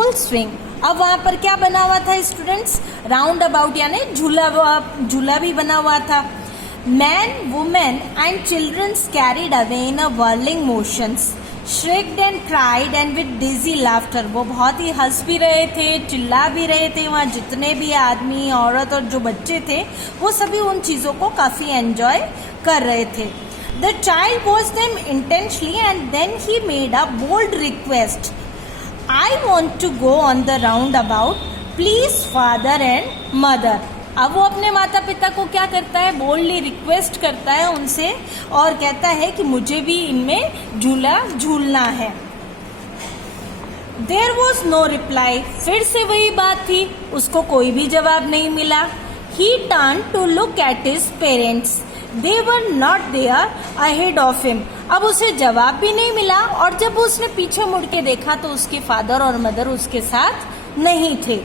Full swing. अब वहां पर क्या बना हुआ था स्टूडेंट्स? राउंड अबाउट यानी झूला भी बना हुआ था। Man, women and childrens carried away in a whirling motions, shrieked and cried and with dizzy laughter। वो बहुत ही हंस भी रहे थे, चिल्ला भी रहे थे। वहाँ जितने भी आदमी, औरत और जो बच्चे थे वो सभी उन चीज़ों को काफ़ी एंजॉय कर रहे थे। The child watched them intensely and then he made a bold request. I want to go on the roundabout. Please father and mother। अब वो अपने माता पिता को क्या करता है? बोल्डली रिक्वेस्ट करता है उनसे और कहता है कि मुझे भी इनमें झूला झूलना है। There was no reply। फिर से वही बात थी, उसको कोई भी जवाब नहीं मिला। He turned to look at his parents। They were not there ahead of him। अब उसे जवाब भी नहीं मिला और जब उसने पीछे मुड़ के देखा तो उसके फादर और मदर उसके साथ नहीं थे।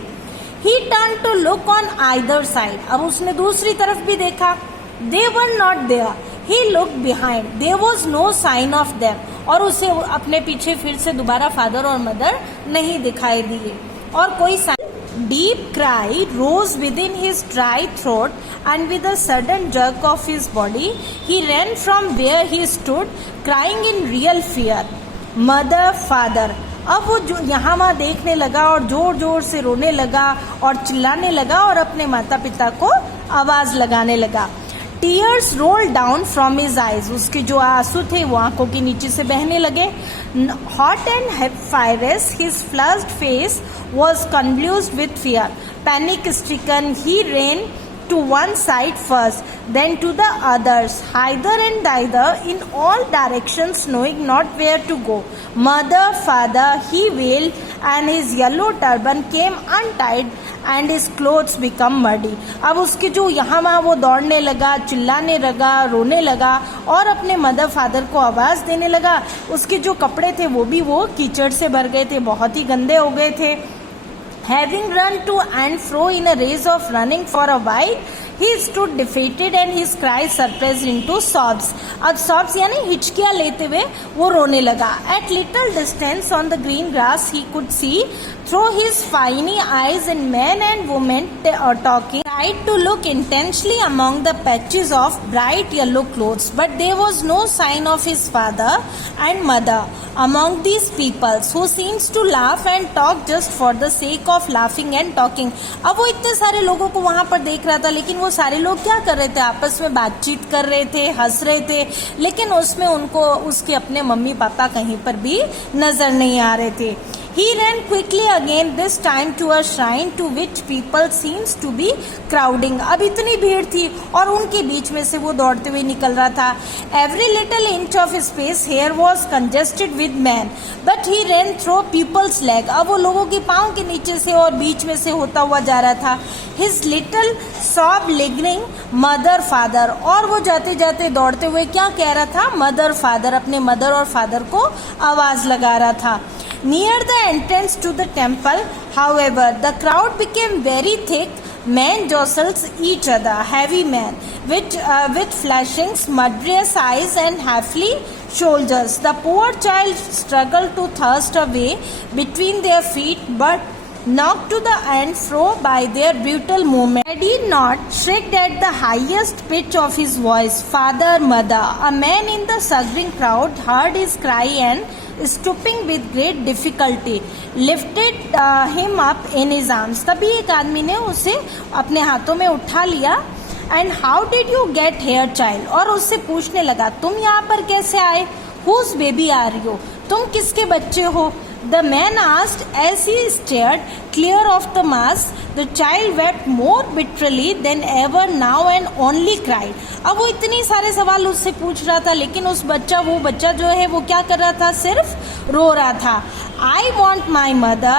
He turned to look on either side। अब उसने दूसरी तरफ भी देखा। They were not there। He looked behind। There was no sign of them। और उसे अपने पीछे फिर से दोबारा फादर और मदर नहीं दिखाई दिए और कोई Deep cry rose within his dry throat and with a sudden jerk of his body, he ran from where he stood, crying in real fear, "Mother, father!" अब वो जो यहाँ वहाँ देखने लगा और जोर जोर से रोने लगा और चिल्लाने लगा और अपने माता पिता को आवाज लगाने लगा। Tears rolled down from his eyes। उसके जो आंसू थे वो आंखों के नीचे से बहने लगे। Hot and furious, his flushed face was convulsed with fear। Panic stricken, he ran to one side first, then to the others, hither and thither, in all directions, knowing not where to go. Mother, father, he wailed, and his yellow turban came untied, and his clothes become muddy। अब उसके जो यहाँ वहाँ वो दौड़ने लगा, चिल्लाने लगा, रोने लगा और अपने मदर फादर को आवाज़ देने लगा। उसके जो कपड़े थे वो कीचड़ से भर गए थे, बहुत ही गंदे हो गए थे। Having run to and fro in a race of running for a while, he stood defeated and his cries surpressed into sobs। अब sobs यानी हिचकियाँ लेते हुए वो रोने लगा। At little distance on the green grass he could see through his spiny eyes and men and women talking। Tried to look intensely among the patches of bright yellow clothes, but there was no sign of his father and mother among these people, who seems to laugh and talk just for the sake of laughing and talking। अब वो इतने सारे लोगों को वहाँ पर देख रहा था, लेकिन वो सारे लोग क्या कर रहे थे? आपस में बातचीत कर रहे थे, हंस रहे थे, लेकिन उसमें उनको उसके अपने मम्मी पापा कहीं पर भी नजर नहीं आ रहे थे। He ran quickly again, this time to a shrine to which people seems to be crowding। अब इतनी भीड़ थी और उनके बीच में से वो दौड़ते हुए निकल रहा था। Every little inch of space here was congested with men, but he ran through people's leg। अब वो लोगों के पाँव के नीचे से और बीच में से होता हुआ जा रहा था। His little sob lingering, mother, father। और वो जाते जाते दौड़ते हुए क्या कह रहा था? मदर, फादर, अपने मदर और फादर को आवाज लगा रहा था। Near the entrance to the temple, however, the crowd became very thick. Men jostled each other, heavy men with flashing, murderous eyes and hairy shoulders. The poor child struggled to thrust a way between their feet, but knocked to the and fro by their brutal movement. Had he not shrieked at the highest pitch of his voice, "Father, mother!" A man in the struggling crowd heard his cry and, stooping with great difficulty, lifted him up in his arms। तभी एक आदमी ने उसे अपने हाथों में उठा लिया। And how did you get here, child? और उससे पूछने लगा, तुम यहाँ पर कैसे आए? Whose baby are you? तुम किसके बच्चे हो? The man asked as he stared clear of the mass। The child wept more bitterly than ever now and only cried। अब वो इतनी सारे सवाल उससे पूछ रहा था, लेकिन वो बच्चा जो है वो क्या कर रहा था? सिर्फ रो रहा था। I want my mother,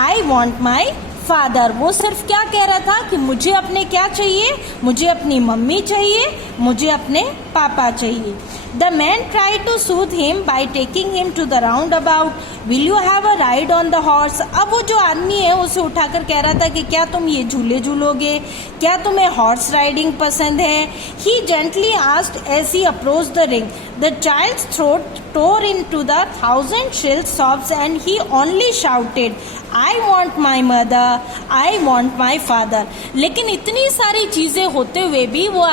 I want my father। वो सिर्फ क्या कह रहा था कि मुझे अपने क्या चाहिए? मुझे अपनी मम्मी चाहिए, मुझे अपने पापा चाहिए। The man tried to soothe him by taking him to the roundabout. Will you have a ride on the horse? अब वो जो आदमी है उसे उठाकर कह रहा था कि क्या तुम ये झूले झूलोगे, क्या तुम्हें हॉर्स राइडिंग पसंद है. He gently asked as he approached the ring. The child's throat tore into the thousand shrill sobs and he only shouted, I want my mother, I want my father. लेकिन इतनी सारी चीजें होते हुए भी वो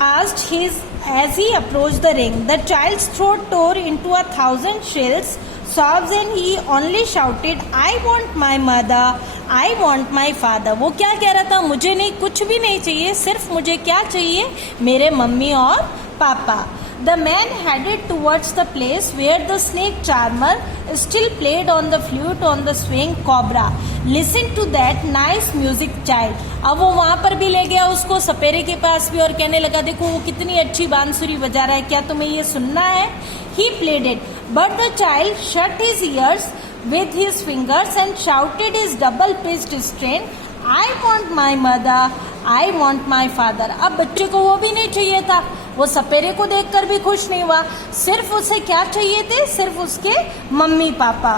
asked his as he approached the ring. The child's throat tore into 1,000 shrill sobs and he only shouted, I want my mother, I want my father. वो क्या कह रहा था, मुझे नहीं, कुछ भी नहीं चाहिए, सिर्फ मुझे क्या चाहिए, मेरे मम्मी और पापा. The man headed towards the place where the snake charmer still played on the flute on the swing. Cobra, listen to that nice music, child. अब वो वहाँ पर भी ले गया उसको, सपेरे के पास भी, और कहने लगा देखो वो कितनी अच्छी बांसुरी बजा रहा है, क्या तुम्हें ये सुनना है. He played it, but the child shut his ears with his fingers and shouted his double-pitched strain, I want my mother, I want my father. अब बच्चे को वो भी नहीं चाहिए था, वो सपेरे को देखकर भी खुश नहीं हुआ, सिर्फ उसे क्या चाहिए थे, सिर्फ उसके mummy papa.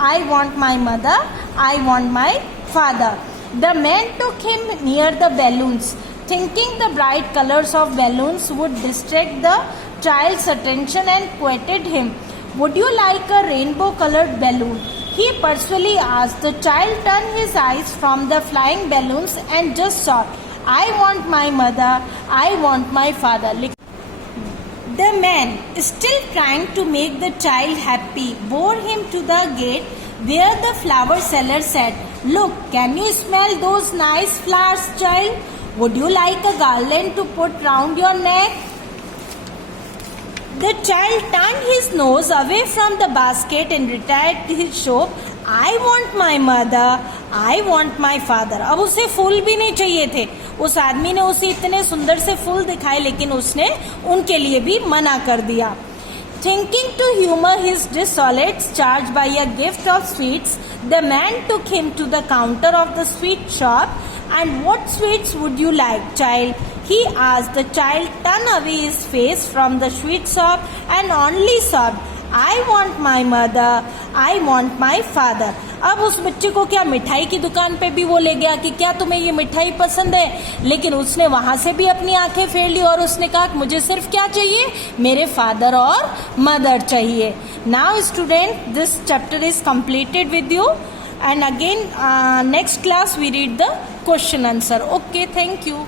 I want my mother, I want my father. The man took him near the balloons, thinking the bright colors of balloons would distract the child's attention, and quoted him, would you like a rainbow colored balloon? He persuasively asked. The child turned his eyes from the flying balloons and just sobbed, I want my mother, I want my father. The man, still trying to make the child happy, bore him to the gate where the flower seller said, look, can you smell those nice flowers, child? Would you like a garland to put round your neck? The child turned his nose away from the basket and retired to his shop. I want my mother, I want my father. अब उसे फूल भी नहीं चाहिए थे. उस आदमी ने उसे इतने सुंदर से फूल दिखाए, लेकिन उसने उनके लिए भी मना कर दिया. Thinking to humor his dissolate charge by a gift of sweets, the man took him to the counter of the sweet shop. And what sweets would you like, child? He asked. The child turned away his face from the sweet shop and only sobbed, I want my mother, I want my father. अब उस बच्चे को क्या मिठाई की दुकान पे भी वो ले गया कि क्या तुम्हें ये मिठाई पसंद है, लेकिन उसने वहां से भी अपनी आंखें फेर ली और उसने कहा कि मुझे सिर्फ क्या चाहिए, मेरे फादर और मदर चाहिए. Now student, this chapter is completed with you, and again next class we read the question answer. Okay, thank you.